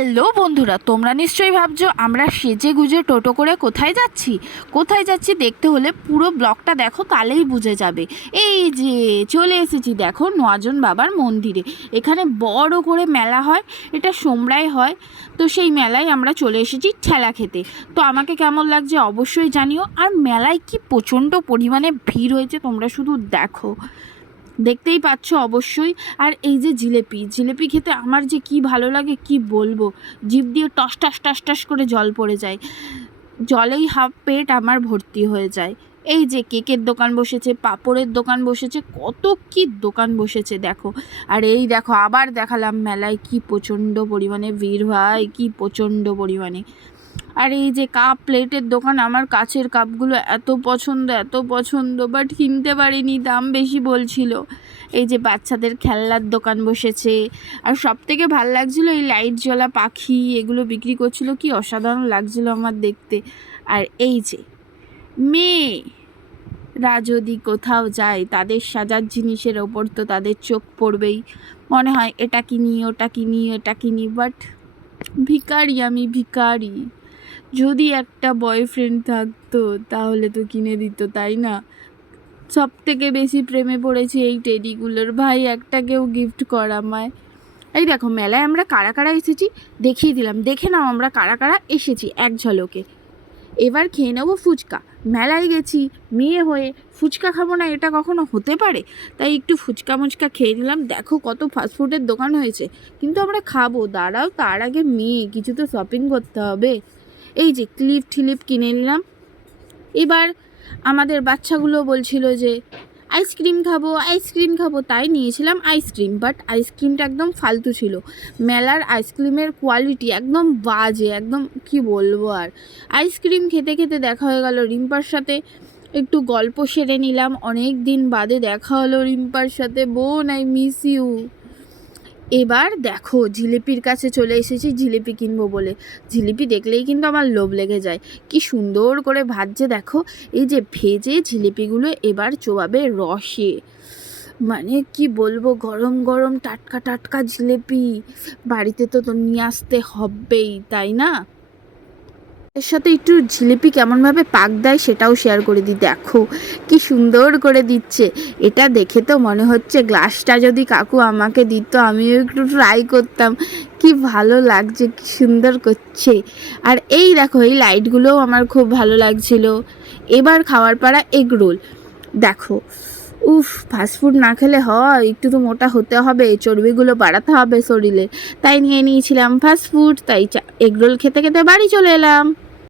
Hello বন্ধুরা, তোমরা নিশ্চয়ই ভাবছ আমরা সেজে গুজে টোটো করে কোথায় যাচ্ছি? কোথায় যাচ্ছি দেখতে হলে পুরো ব্লগটা দেখো তাহলেই বুঝে যাবে। এই যে, চলে এসেছি দেখো নজন বাবার মন্দিরে। এখানে বড় করে মেলা হয়, এটা সোমরায় হয়, তো সেই মেলায় আমরা চলে এসেছি ঠেলা খেতে। তো আমাকে কেমন লাগছে অবশ্যই জানিও, আর মেলায় কি প্রচণ্ড পরিমাণে ভিড় হয়েছে তোমরা শুধু দেখো। দেখতেই পাচ্ছ অবশ্যই। আর এই যে জিলেপি জিলেপি খেতে আমার যে কি ভালো লাগে কি বলব? জিভ দিয়ে টস টস টস টস করে জল পড়ে যায়। জলেই হাফ পেট আমার ভর্তি হয়ে যায়। এই যে কেকের দোকান বসেছে, পাপড়ের দোকান বসেছে, কত কি দোকান বসেছে দেখো। আর এই দেখো, আবার দেখালাম মেলায় কি প্রচণ্ড পরিমাণে ভিড়, ভাই, কি প্রচণ্ড পরিমাণে। আর এই যে কাপ প্লেটের দোকান, আমার কাছের কাপগুলো এত পছন্দ এত পছন্দ বাট কিনতে পারিনি, দাম বেশি বলছিল। এই যে বাচ্চাদের খেলনার দোকান বসেছে, আর সব থেকে ভালো লাগছিল এই লাইট জ্বলা পাখি এগুলো বিক্রি করছিল, কি অসাধারণ লাগছিল আমার দেখতে। আর এই যে মেয়ে রা যদি কোথাও যায়, তাদের সাজার জিনিসের ওপর তো তাদের চোখ পড়বেই। মনে হয় এটা কিনি, ওটা কিনি, এটা কিনি বাট ভিকারি আমি ভিকারি যদি একটা বয়ফ্রেন্ড থাকতো, তাহলে তো কিনে দিত, তাই না? সব থেকে বেশি প্রেমে পড়েছি এই টেডিগুলোর ভাই, একটা কেউ গিফট কর আমায়। এই দেখো, মেলায় আমরা কারা কারা এসেছি? দেখিয়ে দিলাম। দেখে নাও আমরা কারা কারা এসেছি, এক ঝলকে। এবার খেয়ে নেব ফুচকা। মেলায় গেছি, মেয়ে হয়ে। ফুচকা খাব না, এটা কখনো হতে পারে? তাই একটু ফুচকা মুচকা খেয়ে নিলাম। দেখো কত ফাস্টফুডের দোকান হয়েছে। কিন্তু আমরা খাব। দাঁড়াও, তার আগে মেয়ে, কিছু তো শপিং করতে হবে। এই যে ক্লিপ ঠিলিপ কিনে নিলাম। এবার আমাদের বাচ্চাগুলো বলছিল যে, আইসক্রিম খাব আইসক্রিম খাব। তাই নিয়েছিলাম আইসক্রিম বাট আইসক্রিমটা একদম ফালতু ছিল। মেলার আইসক্রিমের কোয়ালিটি একদম বাজে, একদম কি বলব আর। আইসক্রিম খেতে খেতে দেখা হয়ে গেল রিম্পার সাথে। একটু গল্প সেরে নিলাম। অনেক দিন বাদে দেখা হলো রিম্পার সাথে। বোন আই মিস ইউ এবার দেখো, জিলিপির কাছে চলে এসেছি, জিলিপি কিনবো বলে। জিলিপি দেখলেই কিন্তু আমার লোভ লেগে যায়। কি সুন্দর করে ভাজছে দেখো, এই যে ভেজে জিলিপিগুলো এবার চোবাবে রসে। মানে কি বলব, গরম গরম টাটকা টাটকা জিলিপি। বাড়িতে তো তো নিয়ে আসতে হবেই, তাই না? এর সাথে একটু জিলিপি কেমনভাবে পাক দেয় সেটাও শেয়ার করে দিই। দেখো, কি সুন্দর করে দিচ্ছে। এটা দেখে তো মনে হচ্ছে গ্লাসটা যদি কাকু আমাকে দিত, আমিও একটু ট্রাই করতাম। কি ভালো লাগছে, কি সুন্দর করছে। আর এই দেখো, এই লাইটগুলোও আমার খুব ভালো লাগছিল। এবার খাওয়ার পাড়া এগ রোল দেখো উফ ফাস্টফুড না খেলে হয়, একটু তো মোটা হতে হবে, চর্বিগুলো বাড়াতে হবে শরীরে। তাই নিয়ে নিয়েছিলাম ফাস্টফুড তাই এগরোল খেতে খেতে বাড়ি চলে এলাম।